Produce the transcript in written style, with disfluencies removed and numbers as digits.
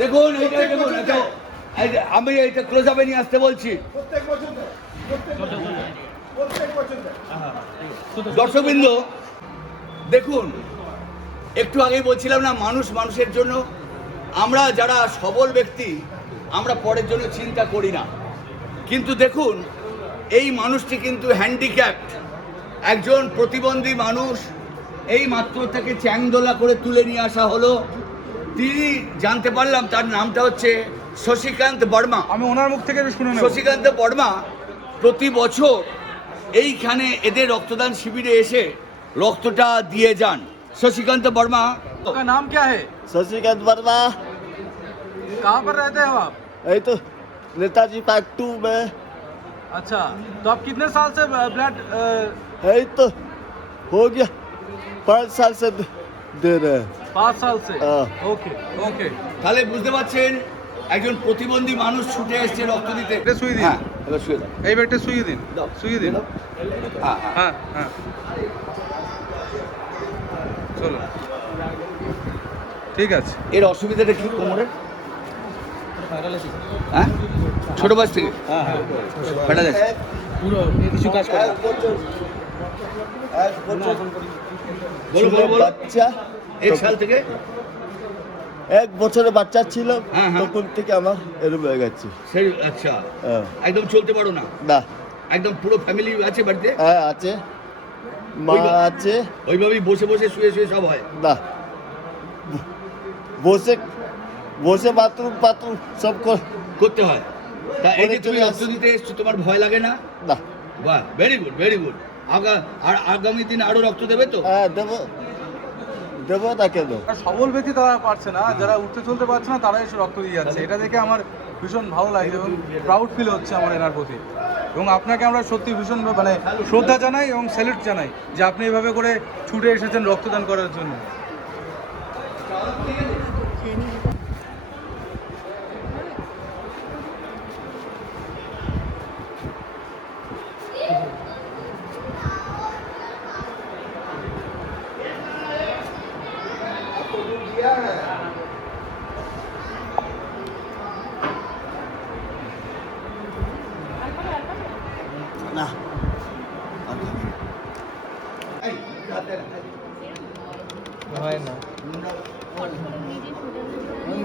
দেখুন এইটা দেখুন, আমি এটা ক্লোজ আপে নিয়ে আসতে বলছি। দর্শকবৃন্দ দেখুন, একটু আগেই বলছিলাম না, মানুষ মানুষের জন্য। আমরা যারা সবল ব্যক্তি আমরা পরের জন্য চিন্তা করি না, কিন্তু দেখুন এই মানুষটি কিন্তু হ্যান্ডিক্যাপড, একজন প্রতিবন্ধী মানুষ। এই মাত্র তাকে চ্যাংদোলা করে তুলে নিয়ে আসা হলো। তিনি জানতে পারলাম তার নামটা হচ্ছে শশীকান্ত বর্মা। আমি ওনার মুখ থেকে শুনে নেব। শশীকান্ত বর্মা প্রতি বছর এইখানে এদের রক্তদান শিবিরে এসে রক্তটা দিয়ে যান। शशिकांत वर्मा। आपका नाम क्या है? शशिकांत वर्मा। कहाँ पर रहते हो आप? यही तो नेताजी पार्क 2 में। अच्छा, तो आप कितने साल से ब्लड? यही तो हो गया 5 साल से दे रहे हैं। 5 साल से? हाँ। Okay okay. তাহলে বুঝতে পারছেন একজন প্রতিবন্ধী মানুষ ছুটে এসেছে রক্ত দিতে। এটা শুয়ে দিন। হ্যাঁ, এবার শুয়ে দাও। এই বেডটা শুয়ে দিন। দাও। শুয়ে দিন। হ্যাঁ হ্যাঁ। হ্যাঁ হ্যাঁ, চলো ঠিক আছে। এর অসুবিধাটা কি কোমরের? হ্যাঁ, ছোট বয়স থেকে প্যারালাইসিস পুরো কিছু কাজ করে না। एक बच्चा বলো বলো বলো। বাচ্চা এক সাল থেকে 1 বছরের বাচ্চা ছিল, হ্যাঁ, হ্যাঁ। তখন থেকে আমার এরকম হয়ে গেছে। সেই আচ্ছা, হ্যাঁ। একদম চলতে পারো না? না, একদম পুরো ফ্যামিলি আছে বাড়িতে? হ্যাঁ আছে, মা আছে। ওইভাবেই বসে বসে শুয়ে শুয়ে সব হয়? না, বসে বসে বাথরুম সব করতে হয়। তা এই যে অনেক তুমি চলে রক্ত আসছে। দিতে এসছো, তোমার ভয় লাগে না? না। বাহ, ভেরি গুড ভেরি গুড। আর আগামী দিন আরো রক্ত দেবে তো? হ্যাঁ, দেবো না কেন? আর সবল ব্যক্তি তারা পারছে না, যারা উঠতে চলতে পারছে না তারা এসে রক্ত দিয়ে যাচ্ছে। এটা দেখে আমার ভীষণ ভালো লাগছে এবং প্রাউড ফিল হচ্ছে আমার এনার প্রতি। এবং আপনাকে আমরা সত্যি ভীষণ মানে শ্রদ্ধা জানাই এবং স্যালুট জানাই যে আপনি এভাবে করে ছুটে এসেছেন রক্তদান করার জন্য। না।